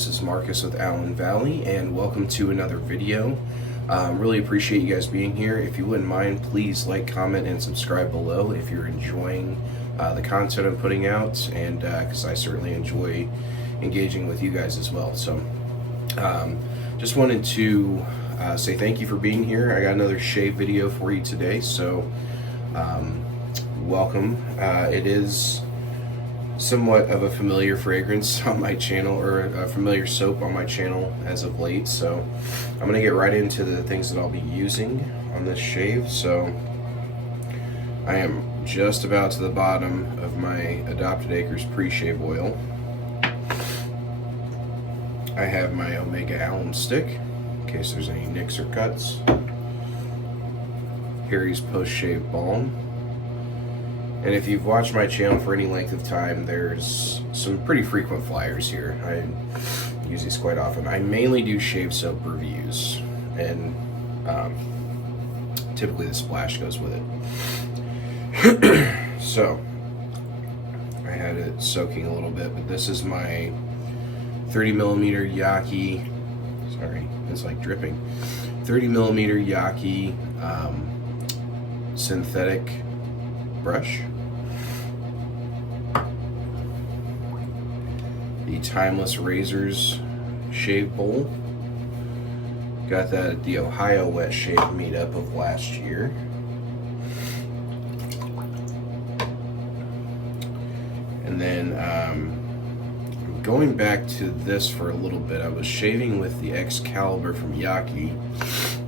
this is Marcus with AllenValley, and welcome to another video. Really appreciate you guys being here. If you wouldn't mind, please like, comment, and subscribe below if you're enjoying the content I'm putting out, and because I certainly enjoy engaging with you guys as well. So just wanted to say thank you for being here. I got another shave video for you today, so welcome. It is somewhat of a familiar fragrance on my channel, or a familiar soap on my channel as of late, so I'm going to get right into the things that I'll be using on this shave. So I am just about to the bottom of my Adopted Acres pre-shave oil. I have my Omega Alum stick in case there's any nicks or cuts. Harry's post-shave balm. And if you've watched my channel for any length of time, there's some pretty frequent flyers here. I use these quite often. I mainly do shave soap reviews, and typically the splash goes with it. So I had it soaking a little bit, but this is my 30mm Yaki, sorry, it's like dripping, 30mm Yaki synthetic brush. The Timeless Razors shave bowl. Got that at the Ohio Wet Shave meetup of last year. And then going back to this for a little bit, I was shaving with the Excalibur from Yaki.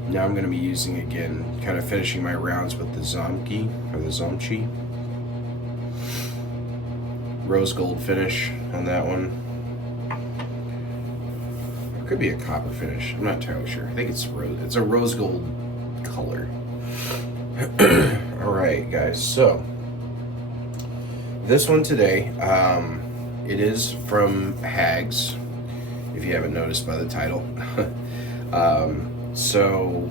Now I'm going to be using, again, kind of finishing my rounds with the Zomchi, or the Zomchi. Rose gold finish on that one. It could be a copper finish, I'm not entirely sure. I think it's rose. It's a rose gold color. Alright guys, so this one today, it is from HAGS, if you haven't noticed by the title. So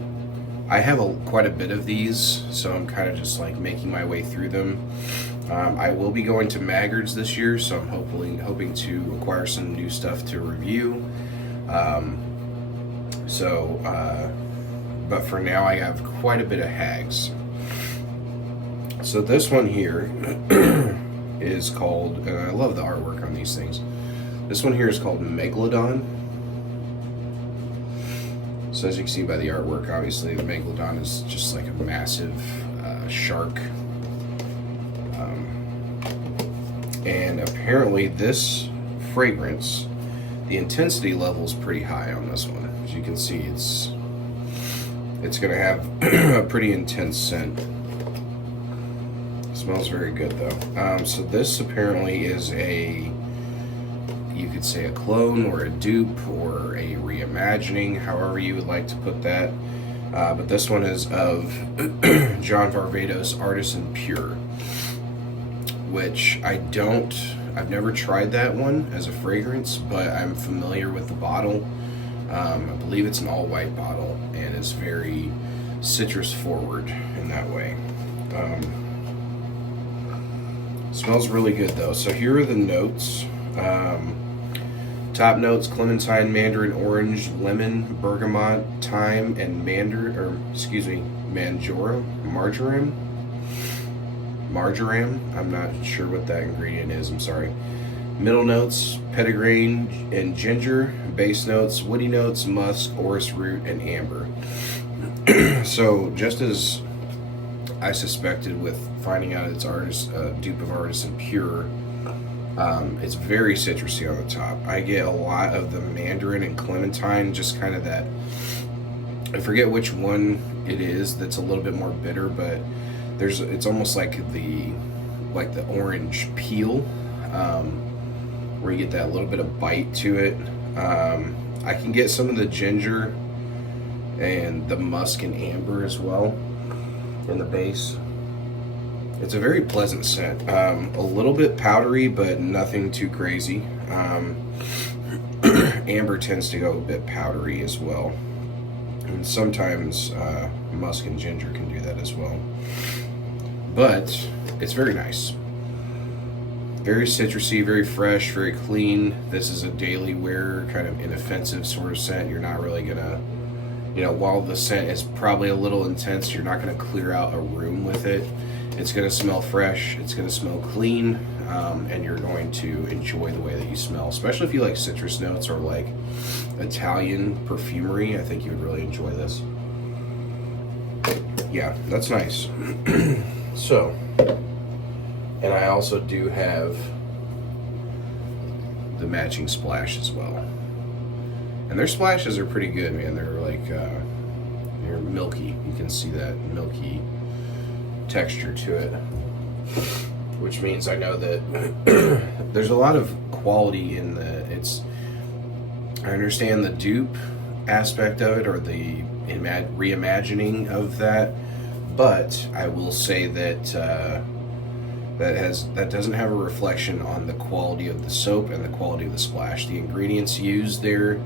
I have quite a bit of these, so I'm kind of just like making my way through them. I will be going to Megladon this year, so I'm hoping to acquire some new stuff to review. But for now I have quite a bit of HAGS. So this one here is called, and I love the artwork on these things, this one here is called Megladon. So as you can see by the artwork, obviously the Megladon is just like a massive shark. And apparently this fragrance, the intensity level is pretty high on this one. As you can see, it's going to have a pretty intense scent. It smells very good though. So this apparently is you could say a clone or a dupe or a reimagining, however you would like to put that. But this one is of John Varvatos Artisan Pure, which I've never tried that one as a fragrance, but I'm familiar with the bottle. I believe it's an all white bottle and it's very citrus forward in that way. Smells really good though. So here are the notes. Top notes: clementine, mandarin, orange, lemon, bergamot, thyme, and marjoram. I'm not sure what that ingredient is, I'm sorry. Middle notes: petitgrain and ginger. Base notes: woody notes, musk, orris root, and amber. So just as I suspected with finding out it's dupe of Artisan Pure, it's very citrusy on the top. I get a lot of the mandarin and clementine, just kind of that, I forget which one it is that's a little bit more bitter, but it's almost like the orange peel, where you get that little bit of bite to it. I can get some of the ginger and the musk and amber as well in the base. It's a very pleasant scent. A little bit powdery, but nothing too crazy. Amber tends to go a bit powdery as well. And sometimes musk and ginger can do that as well. But it's very nice. Very citrusy, very fresh, very clean. This is a daily wear, kind of inoffensive sort of scent. You're not really gonna, while the scent is probably a little intense, you're not gonna clear out a room with it. It's gonna smell fresh, it's gonna smell clean, and you're going to enjoy the way that you smell, especially if you like citrus notes or like Italian perfumery. I think you would really enjoy this. Yeah, that's nice. So, and I also do have the matching splash as well. And their splashes are pretty good, man. They're like, they're milky. You can see that milky texture to it. Which means I know that there's a lot of quality in I understand the dupe aspect of it, or the reimagining of that, but I will say that that doesn't have a reflection on the quality of the soap and the quality of the splash. The ingredients used there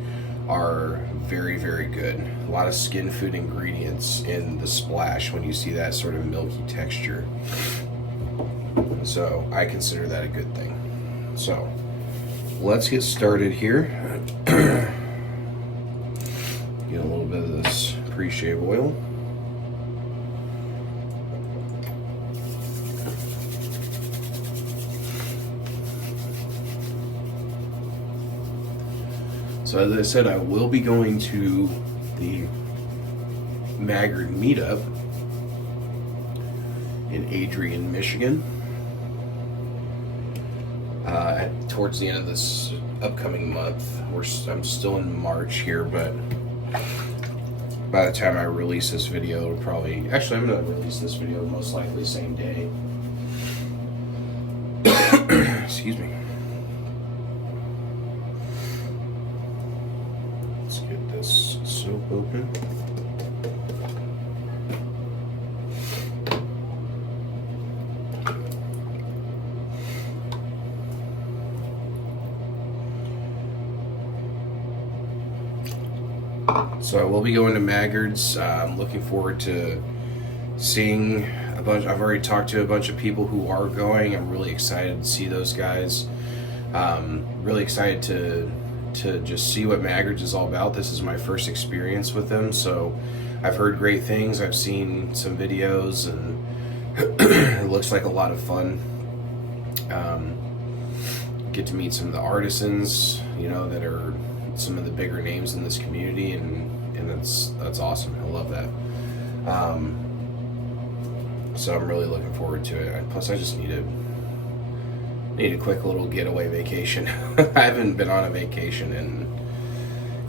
are very, very good. A lot of skin food ingredients in the splash when you see that sort of milky texture. So I consider that a good thing. So let's get started here. Get a little bit of this pre-shave oil. So as I said, I will be going to the Maggard meetup in Adrian, Michigan, towards the end of this upcoming month. I'm still in March here, but by the time I release this video, it'll probably... Actually, I'm going to release this video most likely same day. Excuse me. Let's get this soap open. So I will be going to Maggard's. I'm looking forward to seeing a bunch. I've already talked to a bunch of people who are going. I'm really excited to see those guys. Really excited to just see what Maggard's is all about. This is my first experience with them, so I've heard great things. I've seen some videos, and it looks like a lot of fun. Get to meet some of the artisans, that are some of the bigger names in this community, and that's awesome. I love that. So I'm really looking forward to it. Plus, I just need a quick little getaway vacation. I haven't been on a vacation in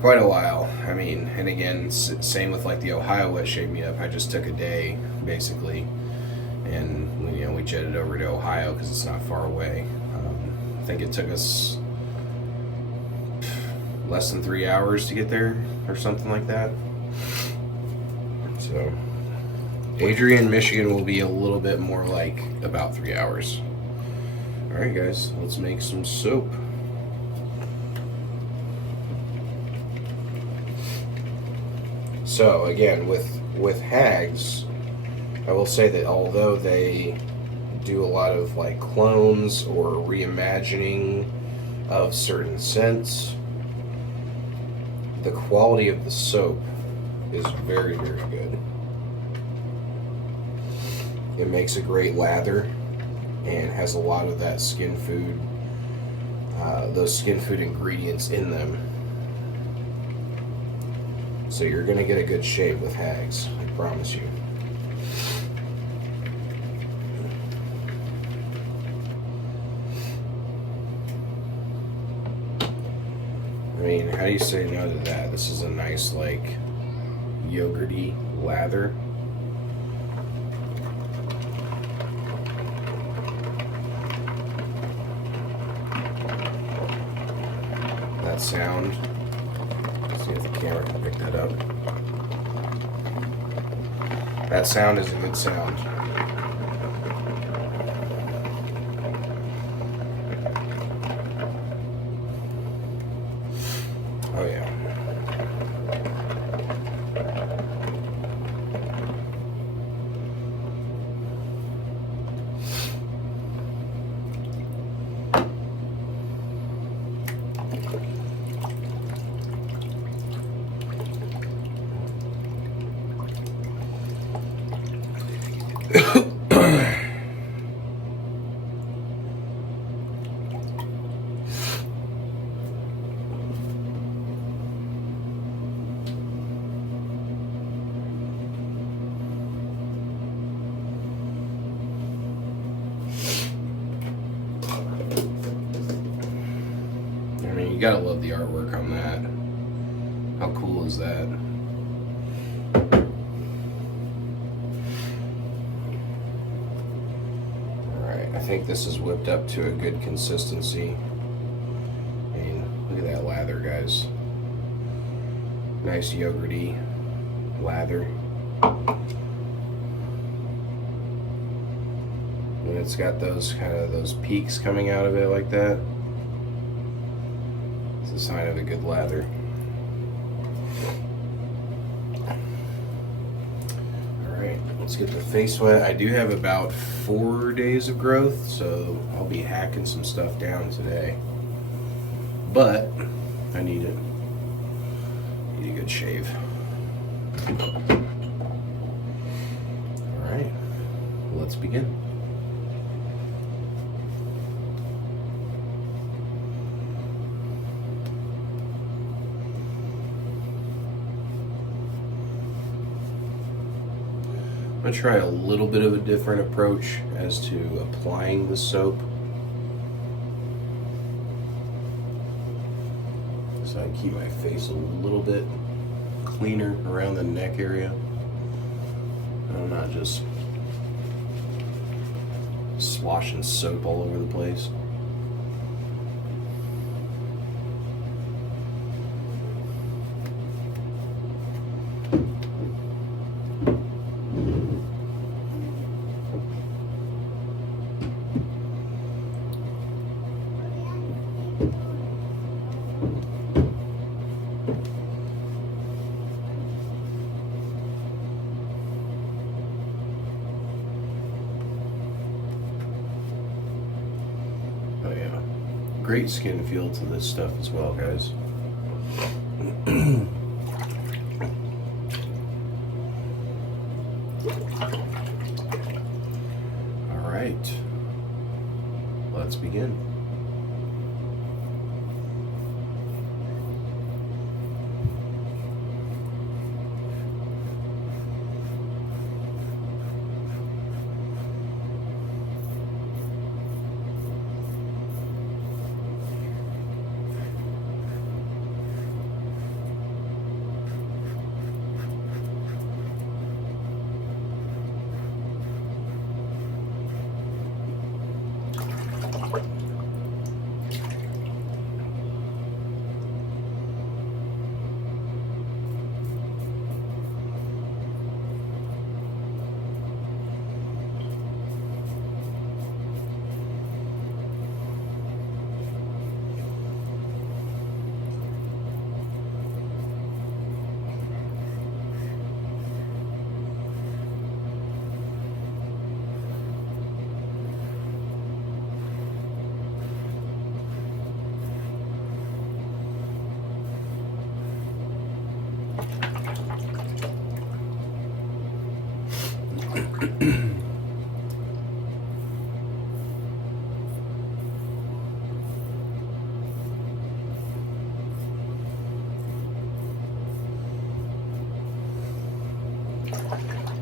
quite a while. I mean, and again, same with like the Ohio Wet Shave meetup. I just took a day basically, and we jetted over to Ohio because it's not far away. I think it took us less than 3 hours to get there or something like that. So Adrian, Michigan will be a little bit more like about 3 hours. Alright guys, let's make some soap. So again, with HAGS, I will say that although they do a lot of like clones or reimagining of certain scents, the quality of the soap is very, very good. It makes a great lather and has a lot of that skin food, those skin food ingredients in them. So you're gonna get a good shave with HAGS, I promise you. I mean, how do you say no to that? This is a nice, like, yogurty lather. That sound. Let's see if the camera can pick that up. That sound is a good sound. Oh yeah. You gotta love the artwork on that. How cool is that? Alright, I think this is whipped up to a good consistency. I mean, look at that lather, guys. Nice yogurty lather. And it's got those kind of those peaks coming out of it like that. It's a sign of a good lather. Alright, let's get the face wet. I do have about 4 days of growth, so I'll be hacking some stuff down today. But I need it. Need a good shave. Alright, let's begin. I'm going to try a little bit of a different approach as to applying the soap. So I keep my face a little bit cleaner around the neck area. I'm not just sloshing soap all over the place. Oh yeah, great skin feel to this stuff as well, guys. All right, let's begin.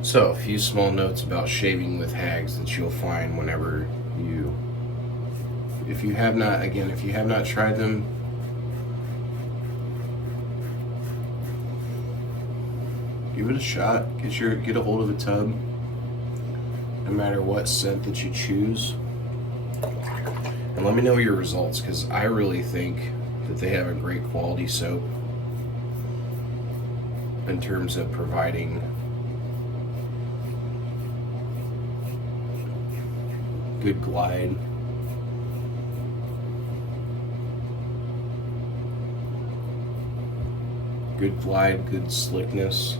So, a few small notes about shaving with HAGS that you'll find whenever you, if you have not tried them, give it a shot. Get a hold of a tub, no matter what scent that you choose, and let me know your results, because I really think that they have a great quality soap in terms of providing good glide, good slickness.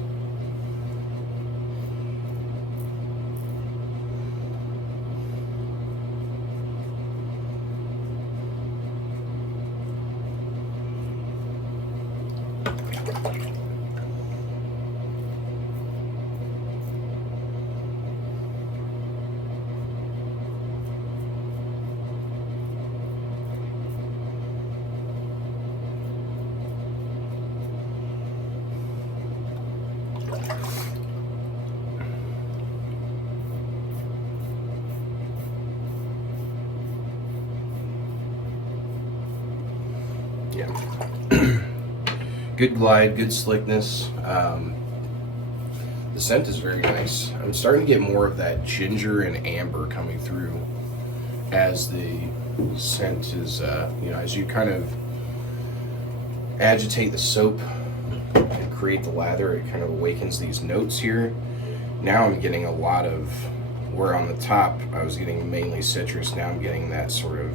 Yeah. Good glide, good slickness. The scent is very nice. I'm starting to get more of that ginger and amber coming through as the scent is, as you kind of agitate the soap and create the lather, it kind of awakens these notes here. Now I'm getting a lot of, where on the top I was getting mainly citrus, now I'm getting that sort of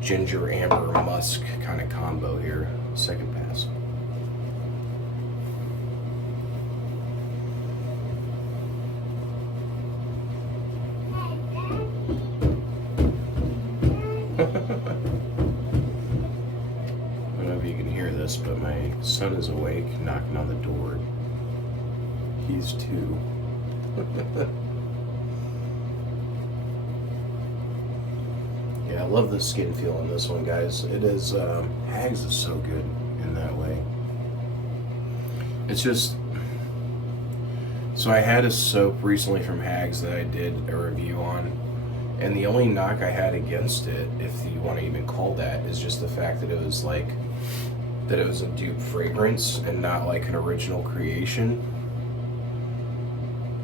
ginger, amber, musk kind of combo here. Second pass. I don't know if you can hear this, but my son is awake, knocking on the door. He's 2. Yeah, I love the skin feel on this one, guys. It is, HAGS is so good in that way. It's just, so I had a soap recently from HAGS that I did a review on, and the only knock I had against it, if you want to even call that, is just the fact that it was like, that it was a dupe fragrance and not like an original creation.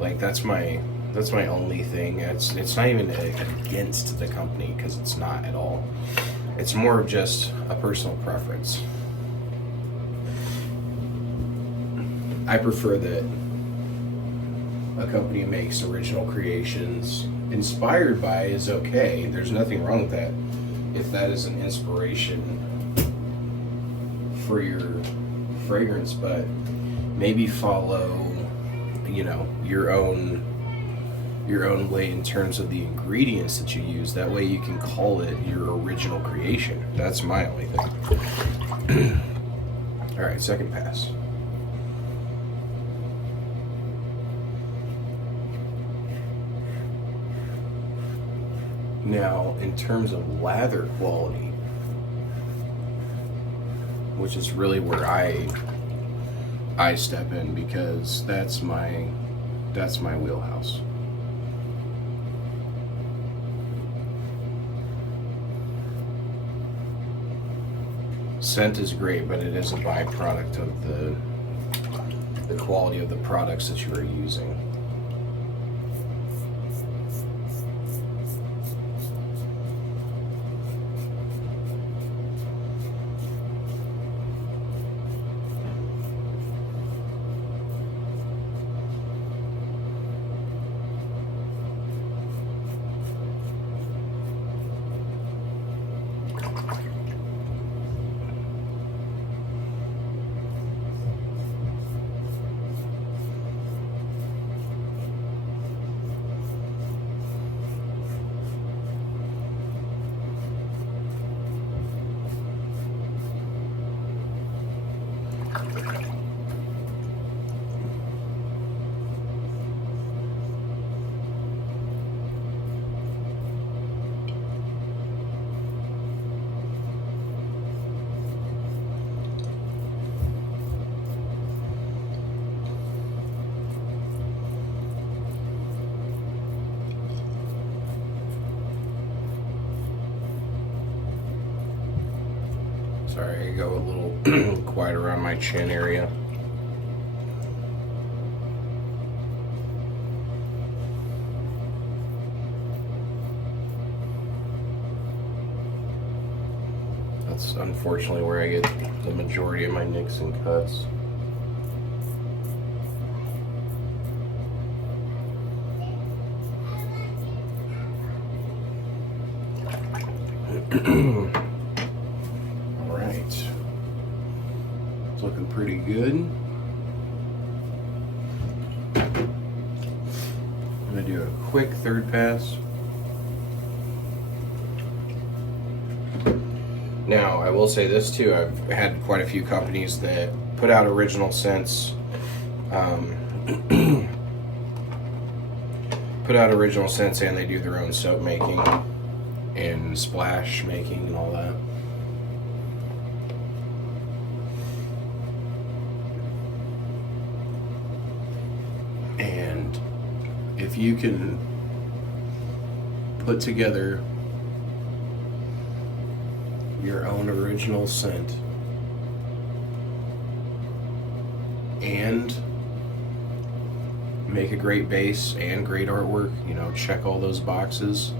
Like that's my only thing. It's not even against the company, because it's not at all. It's more of just a personal preference. I prefer that a company makes original creations. Inspired by is okay. There's nothing wrong with that. If that is an inspiration for your fragrance, but maybe follow, your own way in terms of the ingredients that you use. That way you can call it your original creation. That's my only thing. All right, second pass. Now, in terms of lather quality, which is really where I step in, because that's my wheelhouse. Scent is great, but it is a byproduct of the quality of the products that you are using. Sorry, I go a little quiet around my chin area. That's unfortunately where I get the majority of my nicks and cuts. Alright. It's looking pretty good. I'm going to do a quick third pass. Now, I will say this too, I've had quite a few companies that put out original scents, and they do their own soap making and splash making and all that. And if you can put together your own original scent and make a great base and great artwork, you know, check all those boxes,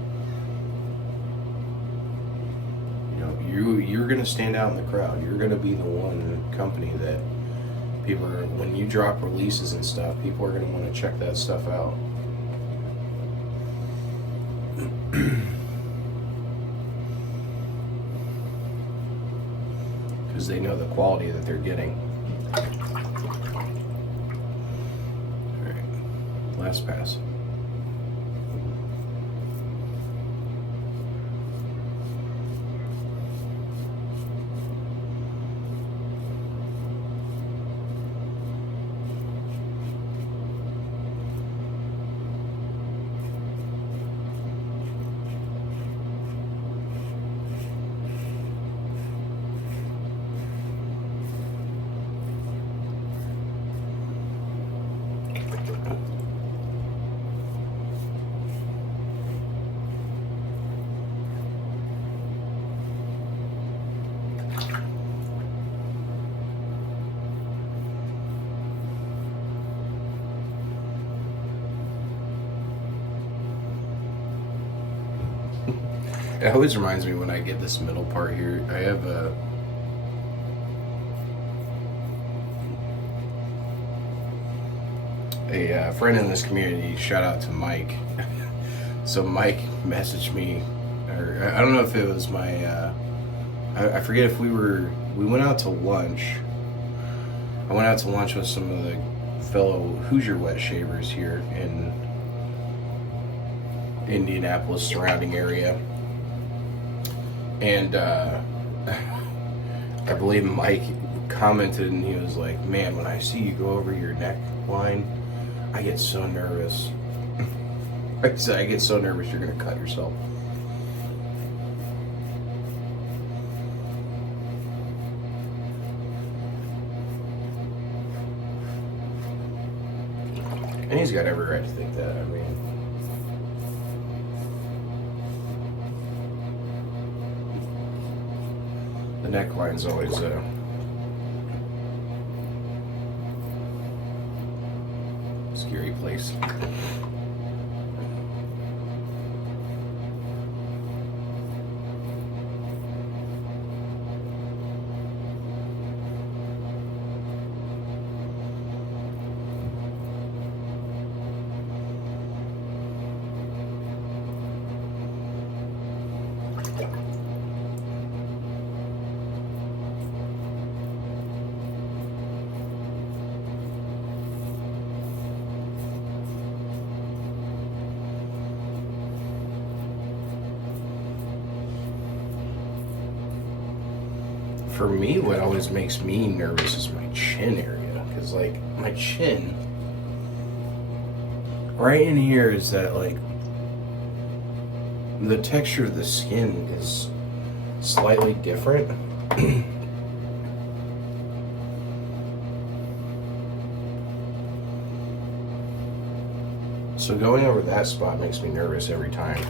you know, you're gonna stand out in the crowd. You're gonna be the one company that people are, when you drop releases and stuff, people are gonna want to check that stuff out. Because they know the quality that they're getting. Alright, last pass. It always reminds me when I get this middle part here, I have a friend in this community, shout out to Mike. So Mike messaged me, or I don't know if it was my, I forget if we went out to lunch. I went out to lunch with some of the fellow Hoosier wet shavers here in Indianapolis surrounding area. And I believe Mike commented, and he was like, man, when I see you go over your neckline, I get so nervous. I said, I get so nervous you're going to cut yourself. And he's got every right to think that. I mean, the neckline's always scary place. For me, what always makes me nervous is my chin area, because like my chin right in here is that, like, the texture of the skin is slightly different. So going over that spot makes me nervous every time.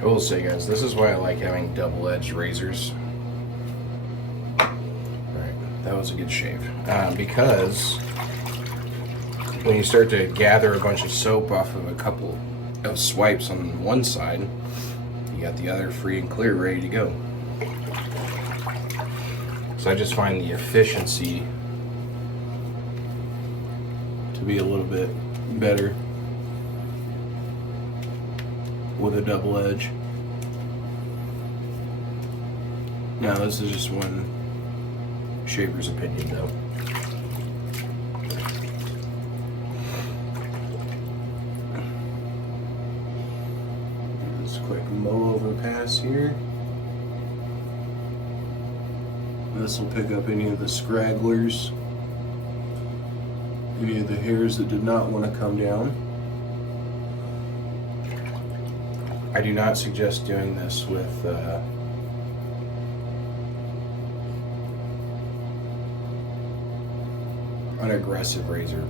I will say, guys, this is why I like having double-edged razors. Alright, that was a good shave. Because when you start to gather a bunch of soap off of a couple of swipes on one side, you got the other free and clear, ready to go. So I just find the efficiency to be a little bit better with a double edge. Now, this is just one shaver's opinion, though. Just a quick mow over pass here. This will pick up any of the scragglers any of the hairs that did not want to come down. I do not suggest doing this with an aggressive razor.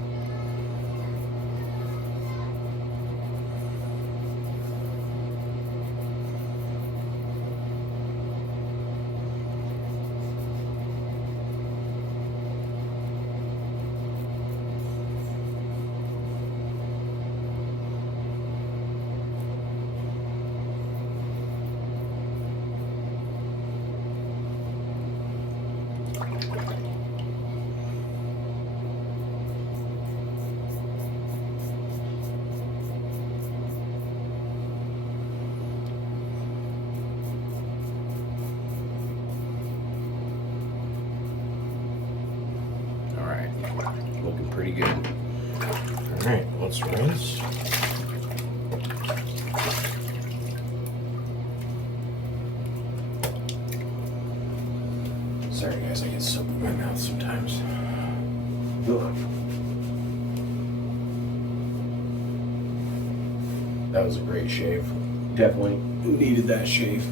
Looking pretty good. All right, let's rinse. Sorry guys, I get soap in my mouth sometimes. Ugh. That was a great shave. Definitely needed that shave.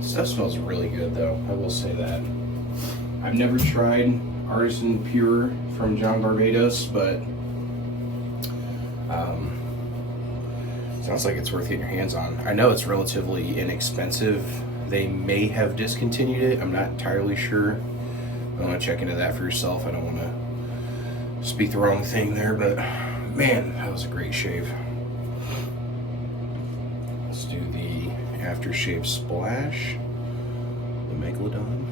Stuff smells really good though, I will say that. I've never tried Artisan Pure from John Barbados, but sounds like it's worth getting your hands on. I know it's relatively inexpensive. They may have discontinued it, I'm not entirely sure. I want to check into that for yourself. I don't want to speak the wrong thing there, but man, that was a great shave. Let's do the aftershave splash. Megladon.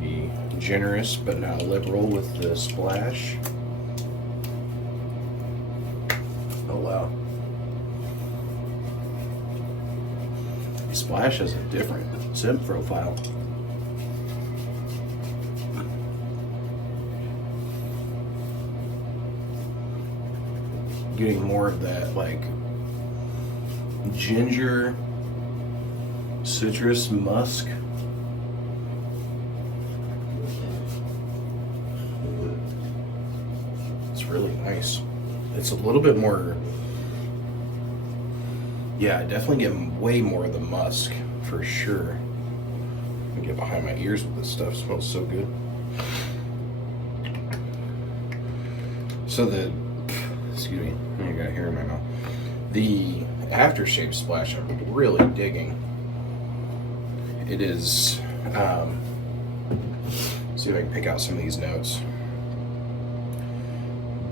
Be generous but not liberal with the splash. Oh wow. The splash has a different scent profile. Getting more of that like ginger, citrus, musk. It's really nice. It's a little bit more, yeah, I definitely get way more of the musk for sure. I get behind my ears with this stuff. It smells so good. So the, excuse me, I got hair in my mouth. The aftershave splash I'm really digging. It is, see if I can pick out some of these notes.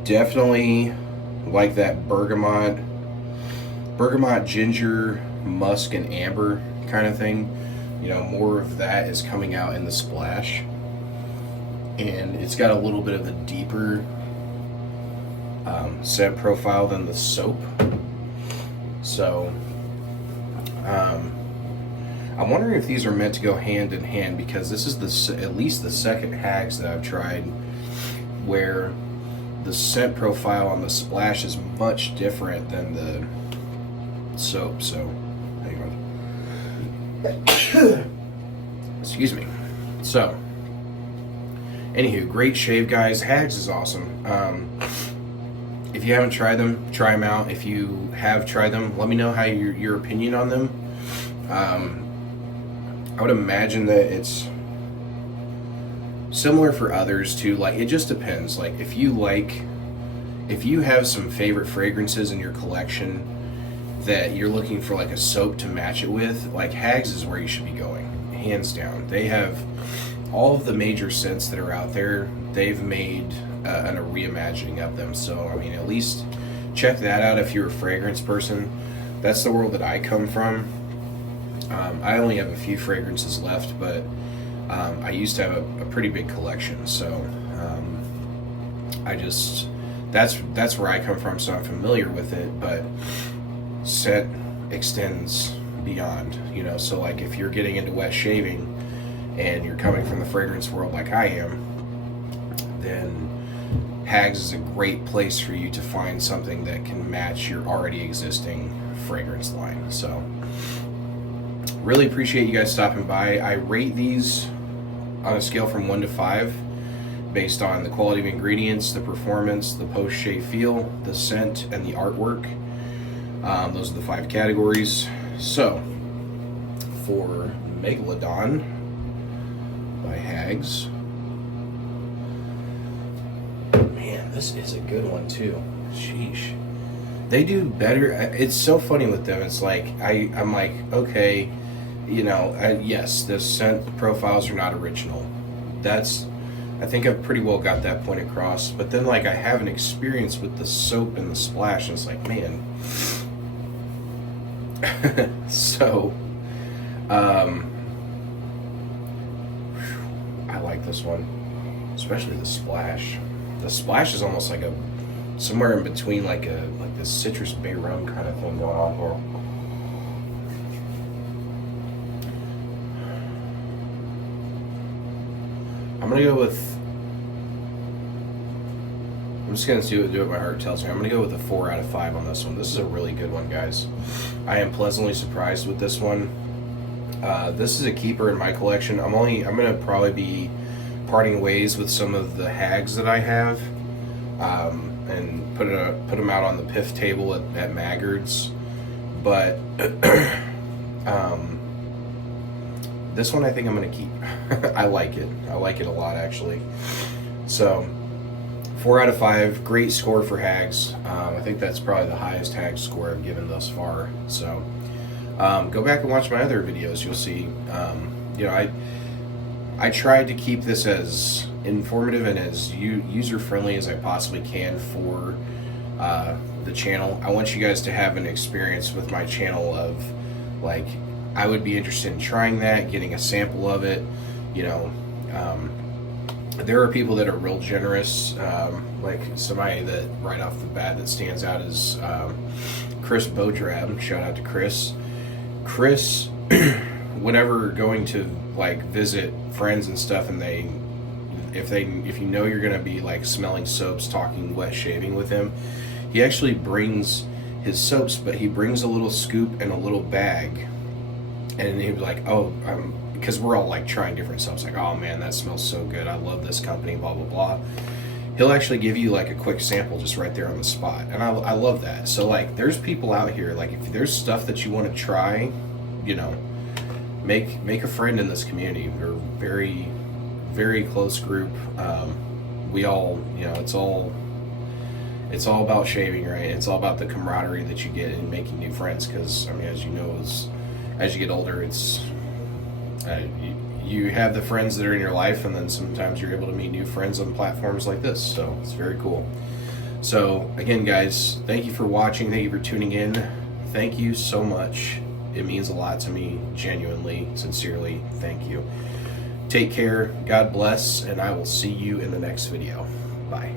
Definitely like that bergamot, ginger, musk, and amber kind of thing. You know, more of that is coming out in the splash. And it's got a little bit of a deeper scent profile than the soap. So I'm wondering if these are meant to go hand in hand, because this is at least the second HAGS that I've tried where the scent profile on the splash is much different than the soap. So hang on. Excuse me. So anywho, great shave guys. HAGS is awesome. If you haven't tried them, try them out. If you have tried them, let me know how your opinion on them. I would imagine that it's similar for others too. Like, it just depends. Like, if you have some favorite fragrances in your collection that you're looking for like a soap to match it with, like HAGS is where you should be going, hands down. They have all of the major scents that are out there. They've made a reimagining of them. So I mean, at least check that out if you're a fragrance person. That's the world that I come from. I only have a few fragrances left, but I used to have a pretty big collection. So that's where I come from, so I'm familiar with it. But scent extends beyond, so like if you're getting into wet shaving and you're coming from the fragrance world like I am, then HAGS is a great place for you to find something that can match your already existing fragrance line. So really appreciate you guys stopping by. I rate these on a scale from 1 to 5 based on the quality of ingredients, the performance, the post-shave feel, the scent, and the artwork. Those are the 5 categories. So for Megladon by HAGS, man, this is a good one too. Sheesh. They do better. It's so funny with them. It's like, I'm like, okay, you know, yes, the scent profiles are not original. I think I've pretty well got that point across. But then, like, I have an experience with the soap and the splash, and it's like, man. So, I like this one, especially the splash. The splash is almost like somewhere in between, like this citrus bay rum kind of thing going on here. I'm just gonna do what my heart tells me. I'm gonna go with a 4 out of 5 on this one. This is a really good one, guys. I am pleasantly surprised with this one. This is a keeper in my collection. I'm gonna probably be parting ways with some of the HAGS that I have, and put them out on the PIF table at Maggard's. But this one I think I'm gonna keep. I like it. I like it a lot, actually. So 4 out of 5, great score for HAGS. I think that's probably the highest HAGS score I've given thus far. So go back and watch my other videos. You'll see. You know, I tried to keep this as informative and as user-friendly as I possibly can for the channel. I want you guys to have an experience with my channel of, like, I would be interested in trying that, getting a sample of it. You know, there are people that are real generous, like somebody that right off the bat that stands out is Chris Bodrab. Shout out to Chris. Chris, whenever going to like visit friends and stuff, and if you know you're gonna be like smelling soaps, talking wet shaving with him, he actually brings his soaps, but he brings a little scoop and a little bag, and he'd be like, oh, because we're all like trying different soaps, like, oh man, that smells so good, I love this company, blah blah blah. He'll actually give you like a quick sample just right there on the spot, and I love that. So like, there's people out here, like, if there's stuff that you want to try, you know, make a friend in this community. We're a very, very close group. We all, you know, it's all about shaving, right? It's all about the camaraderie that you get in making new friends, because I mean, as you know, as you get older, it's you have the friends that are in your life, and then sometimes you're able to meet new friends on platforms like this. So it's very cool. So again, guys, thank you for watching. Thank you for tuning in. Thank you so much. It means a lot to me, genuinely, sincerely. Thank you. Take care. God bless, and I will see you in the next video. Bye.